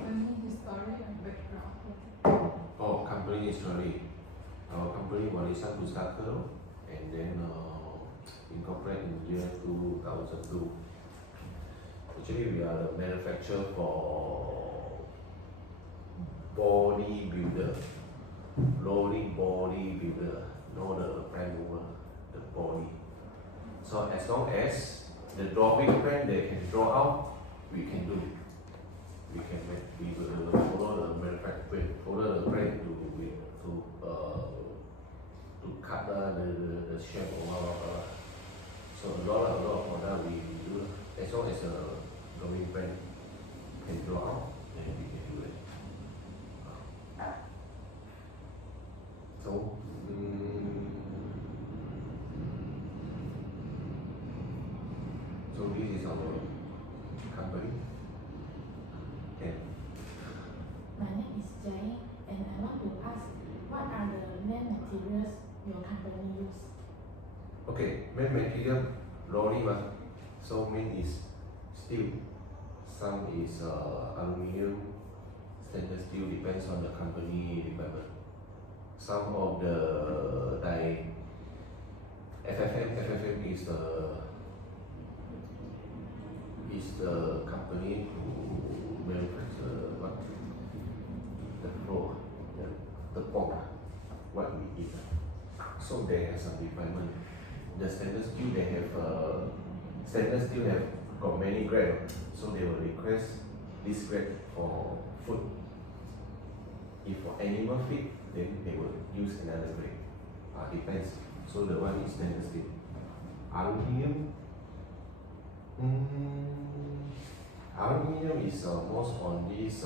company history and background? Oh, company history. Our company Warisan Pustaka and then incorporated in year 2002. Actually, we are the manufacturer for bodybuilder, rolling bodybuilder, not the brand mover, the body. So as long as the drawing brand they can draw out, we can do it. We will follow the manufacturer, follow the brand to cut the shape or whatever. So a lot of product we do. As long as the drawing brand can draw out, then we can do it. So so this is our company. And My name is Jay, and I want to ask, what are the main materials your company use? okay, main material rolling one. So main is steel. Some is aluminum, stainless steel, depends on the company requirement. Some of the like FFM is the company who manufacture what the floor, the pump, what we eat. So they have some requirement. The stainless steel they have stainless steel have got many grades, so they will request this grade for food. If for animal feed, then they will use another grade. Depends. So the one is stainless steel. Aluminium. Aluminium is most on this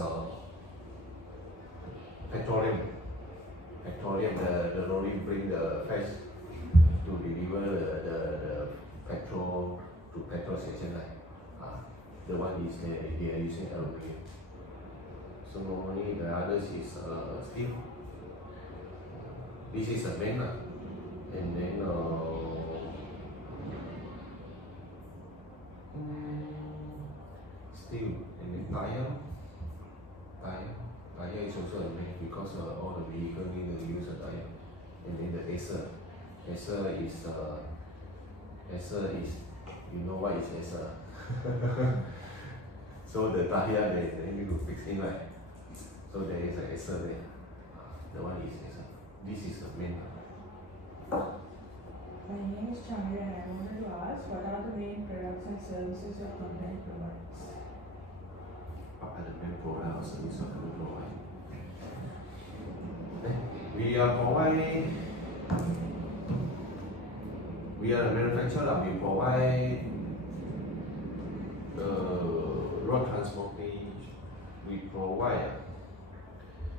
petroleum. Petroleum, the lorry bring the fish to deliver the petrol to petrol station. The one is they are using aluminum. So normally the others is steel. This is a main, and then steel, and then tire is also a main because all the vehicle need to use a tire, and then the acer is you know what is acer. So the tire they need to fix it right. So there is an acer there. The one is acer. This is the main. My name is Chandra and I wanted to ask, what are the main products and services your company provides? What are the main products or services your company provide? We are a manufacturer. We provide road transportation. We provide.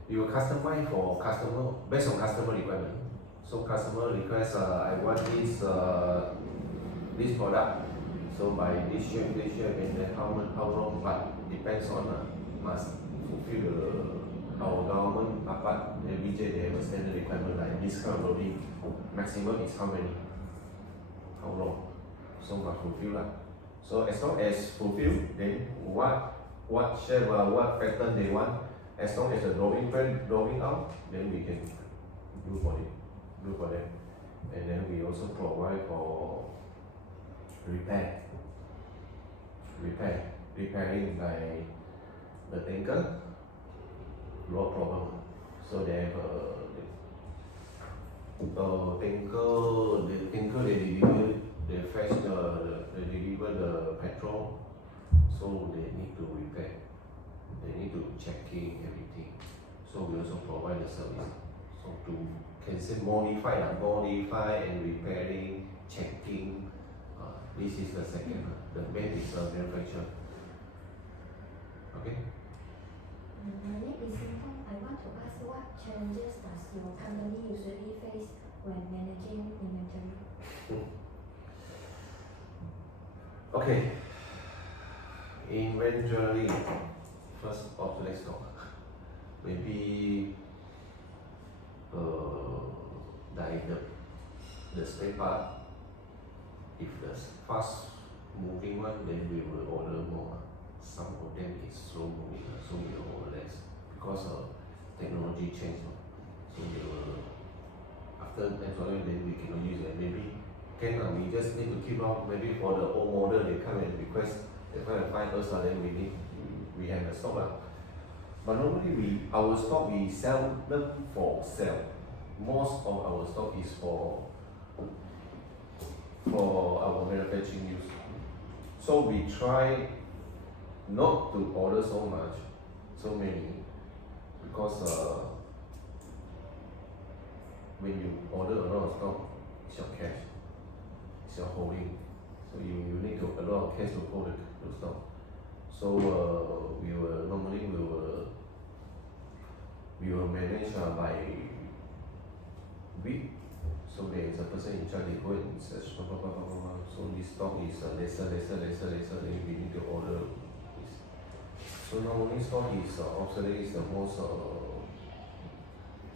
We will customize for customer based on customer requirement. So customer request, I want this product. So by this shape, and then how long, but depends on must fulfill our government. But every day they have a standard requirement like this kind of loading. Maximum is how many? How long? So must fulfill that. So as long as fulfill, then what shape what pattern they want. As long as the drawing out, then we can do for them. And then we also provide for repairing by the tanker, road problem. So they have the tanker they fetch they deliver the petrol, so they need to repair. They need to checking everything. So we also provide the service. So to can say modify and repairing, checking. This is the second. The main is the manufacturer. Okay. My name is Sintong. I want to ask, what challenges does your company usually face when managing inventory? Okay. Inventory. First of let's talk. Maybe like the spare part. If the fast moving one, then we will order more. Some of them is slow moving, so we will order because technology changed. So they will, after employment then we cannot use it. Maybe we just need to keep up. Maybe for the old model they come and request, they come and find us, then we have the stock. But normally our stock we sell them for sale. Most of our stock is for our manufacturing use. So we try not to order so many, because when you order a lot of stock, it's your cash, it's your holding. So you need a lot of cash to hold the stock. So normally we will manage by week. So there is a person in charge, they go and search, so this stock is lesser, then we need to order this. So normally stock is obsolete is the most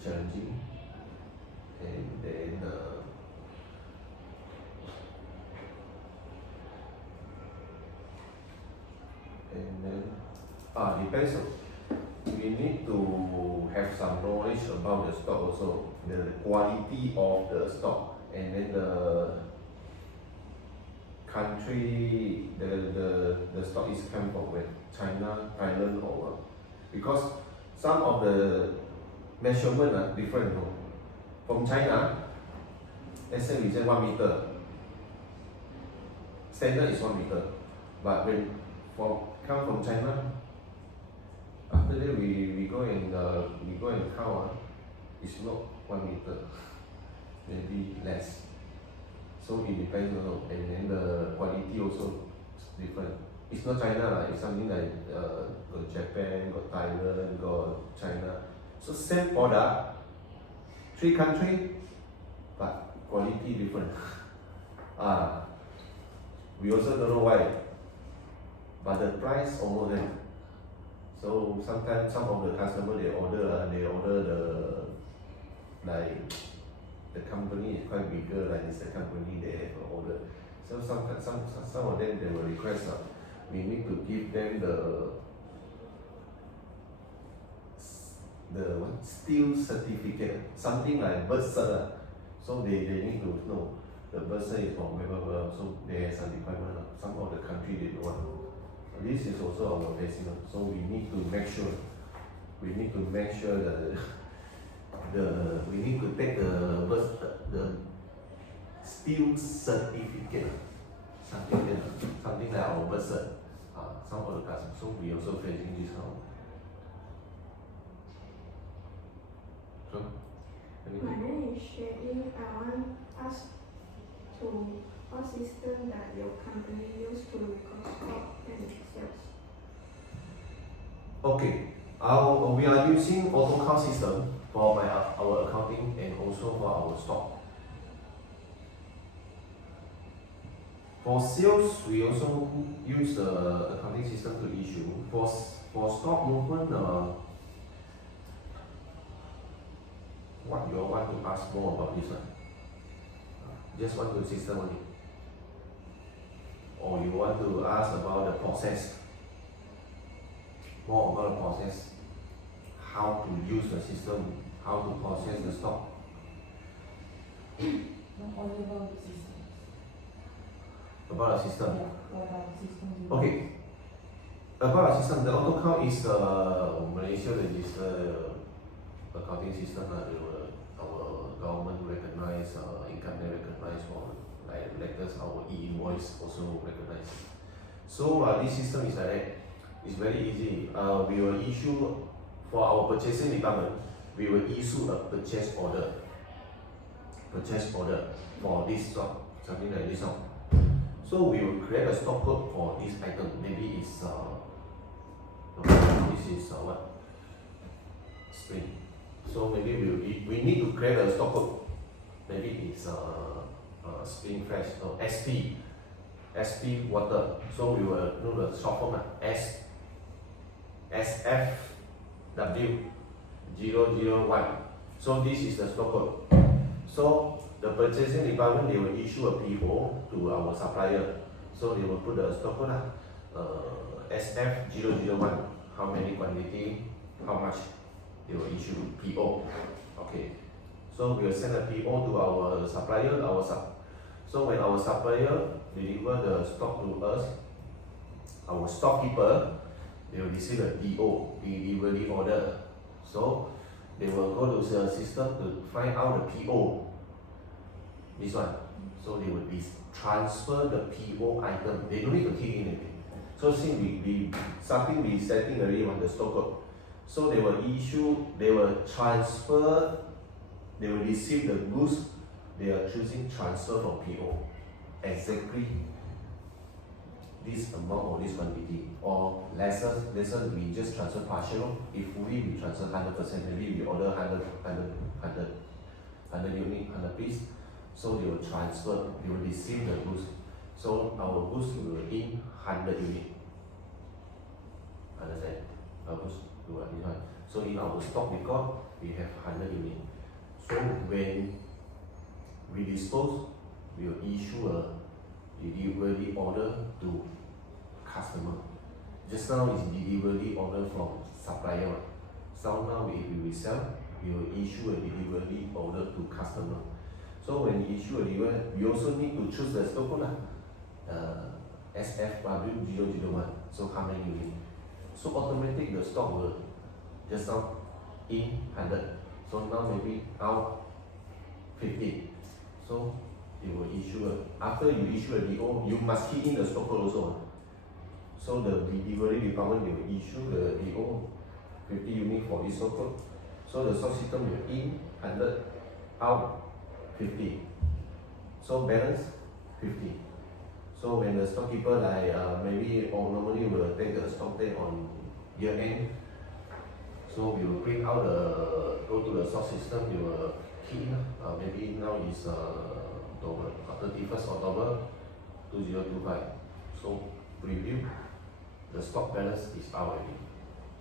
challenging, and then depends on, we need to have some knowledge about the stock also, the quality of the stock, and then the country the stock is come from, where China, Thailand, or what. Because some of the measurement are different. No? From China, let's say we say 1 meter, standard is 1 meter, but when come from China, after that we go and count, it's not 1 meter, maybe less. So it depends on, and then the quality also is different. It's not China, it's something like got Japan, got Thailand, got China. So same product, 3 countries, but quality different. We also don't know why, but the price almost there. So sometimes some of the customers they order the company is quite bigger, like it's a company they have an order. So some of them they will request we need to give them the steel certificate, something like birth cert. So they need to know the birth cert is from wherever, so they have some requirement. Some of the country they don't want. This is also our facing, so we need to make sure we need to take the steel certificate, something like our birth cert. Some of the customers, so we also facing this now. So, my name is Xueying. I want us to what system that your company use to record stock and sales. Okay, we are using AutoCount system for our accounting and also for our stock. For sales, we also use the accounting system to issue. For stock movement, what you all want to ask more about this one? Just want the system only, or you want to ask about the process? More about the process, how to use the system, how to process the stock. Not only about the system. About the system. Yeah, what about the system? Okay. About the system, the AutoCount is Malaysia registered accounting system. Our government recognize, income tax recognize, for like letters, our e-invoice also recognize. So this system is like that. It's very easy. We will issue, for our purchasing department, we will issue a purchase order for this stock, something like this one. So we will create a stock code for this item. Maybe it's this is what? Spring. So maybe we need to create a stock code. Maybe it's spring fresh or SP water. So we will know the short form SFW 001. So this is the stock code. So the purchasing department, they will issue a PO to our supplier. So they will put the stock code SF001, how many quantity, how much. they will issue PO. Okay, so we will send a PO to our supplier. So when our supplier deliver the stock to us, our stockkeeper, they will receive a DO, delivery order. So they will go to the system to find out the PO. This one. So they will transfer the PO item. They don't need to key in anything. So since we setting already on the stock code. So they will transfer, they will receive the goods, they are choosing transfer from PO. Exactly this amount or this quantity, or lesser we just transfer partial. If fully we transfer 100%, maybe we order 100 unit, 100 piece. So they will transfer, they will receive the goods. So our goods will in 100 unit. Understand? Our goods to this one. So in our stock record, we have 100 unit. So when we dispose, we will issue a delivery order to customer. Just now is delivery order from supplier. So now if we resell, we will issue a delivery order to customer. So when we issue a delivery, we also need to choose the stock code, SFW001. So how many unit? So automatic the stock will just now in 100. So now maybe out 50. So you will issue after you issue a DO, you must key in the stock code also. So the delivery department will issue the DO 50 unit for this stock code. So the stock system will in 100, out 50. So balance 50. So when the stockkeeper maybe or normally will take the stock date on year end. So we will print out go to the stock system, you will key in, maybe now is October, 31st October 2025. So review, the stock balance is out already.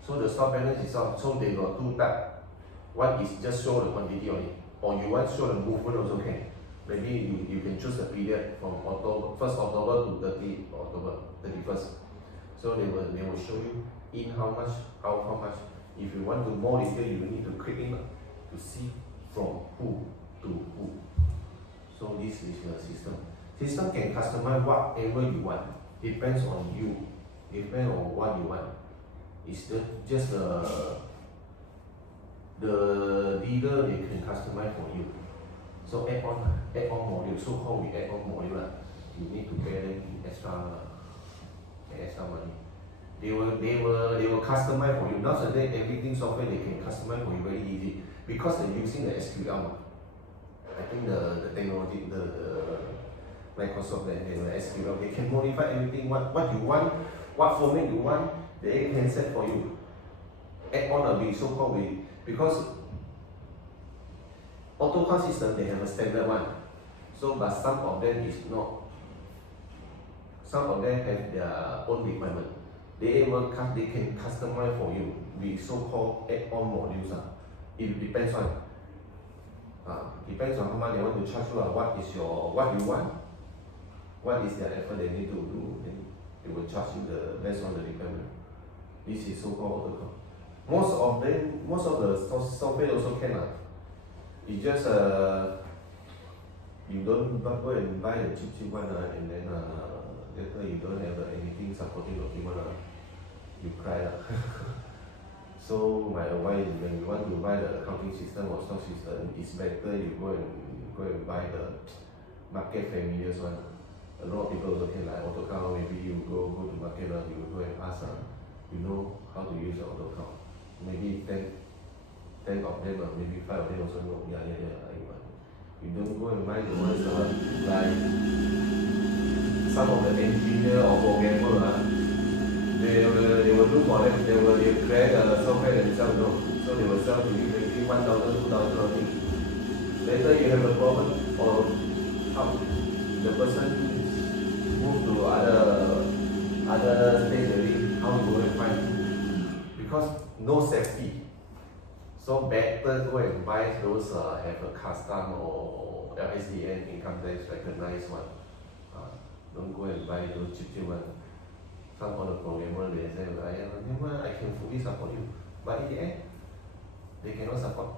So the stock balance is out, so they got two types. One is just show the quantity only, or you want to show the movement also can. Maybe you can choose the period from October, 1st October to 30 October, 31st. So they will show you in how much, out how much. If you want to more detail, you need to click in to see from who to who. So this is the system. System can customize whatever you want. Depends on you. Depends on what you want. It's just the leader, they can customize for you. So add on module. So how we add on module? You need to pay them extra money. They will customize for you. Nowadays everything software they can customize for you very easy because they're using the SQL. I think the technology, the Microsoft, they will SQL. They can modify everything what you want, what format you want. They can set for you. Add on will be so called because AutoCAD system they have a standard one. So but some of them is not. Some of them have their own requirement. They can customize for you with so-called add-on modules. It depends on how much they want to charge you. What you want, what is their effort they need to do, and they will charge you based on the requirement. This is so-called AutoCAD. Most of the software also can. It's just you don't go and buy the cheap one and then later you don't have anything supporting document, you cry. So my advice is when you want to buy the accounting system or stock system, it's better you go and buy the market familiar one. A lot of people also can like AutoCAD. Maybe you go to market, you go and ask, you know how to use the AutoCAD. Maybe 10 of them, maybe 5 of them also know. Yeah. You don't go and buy the ones like some of the engineer or programmer, they will look for them, they will create a software themselves, so they will sell to you maybe 1,000, 2,000 or things. Later you have a problem or the person move to other stage already, how you will find? Because no safety. So better go and buy those have a custom or LSDN income tax recognized one. Don't go and buy those cheap one. Some of the programmers they say, I can fully support you. But in the end, they cannot support.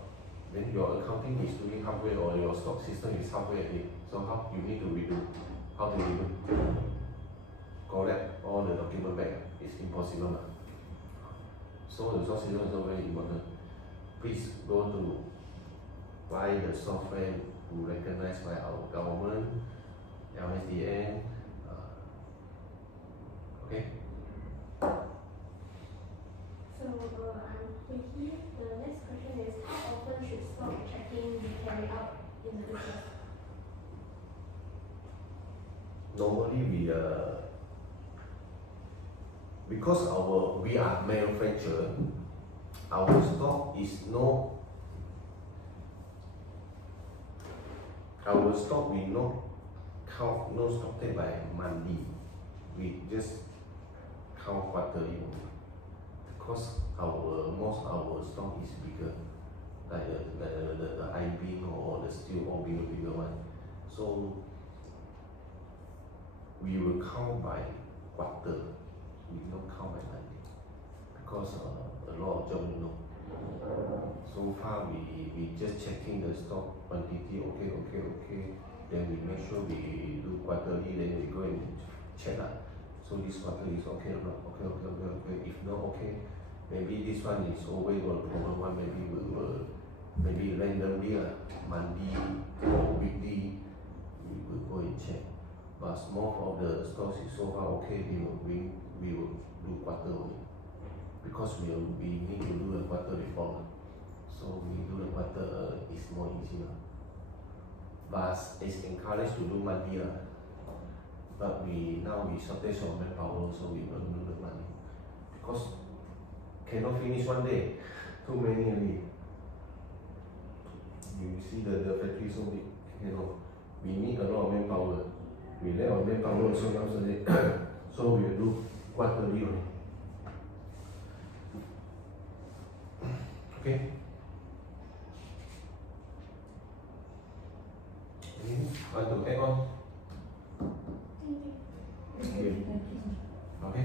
Then your accounting is doing halfway or your stock system is halfway ahead. So how you need to redo? How to redo? Collect all the document back. It's impossible. So the stock system is also very important. Please go to buy the software recognized by our government, LSDN. Okay. So I'm Vicky. The next question is, how often should stock checking be carried out in the business? Normally because we are manufacturer, our stock is our stock we not count, no stock take by monthly. We just count quarterly only. Because most our stock is bigger, like the I-beam or the steel or bigger one. So we will count by quarter. We don't count by monthly because a lot of job, So far we just checking the stock quantity. Okay. Then we make sure we do quarterly. Then we go and check lah. So this quarter is okay or not? Okay. If not okay, maybe this one is always a problem one. Maybe we will randomly monthly or weekly we will go and check. But most of the stocks is so far okay. We will do quarter only because we need to do a quarter report. So we do the quarter is more easier. But it's encouraged to do monthly But now we shortage of manpower, so we don't do the money because cannot finish one day. Too many already. You see the factory so big, we need a lot of manpower. We lack of manpower also nowadays. So we will do quarterly only. Okay. Want to add on? Thank you. Okay.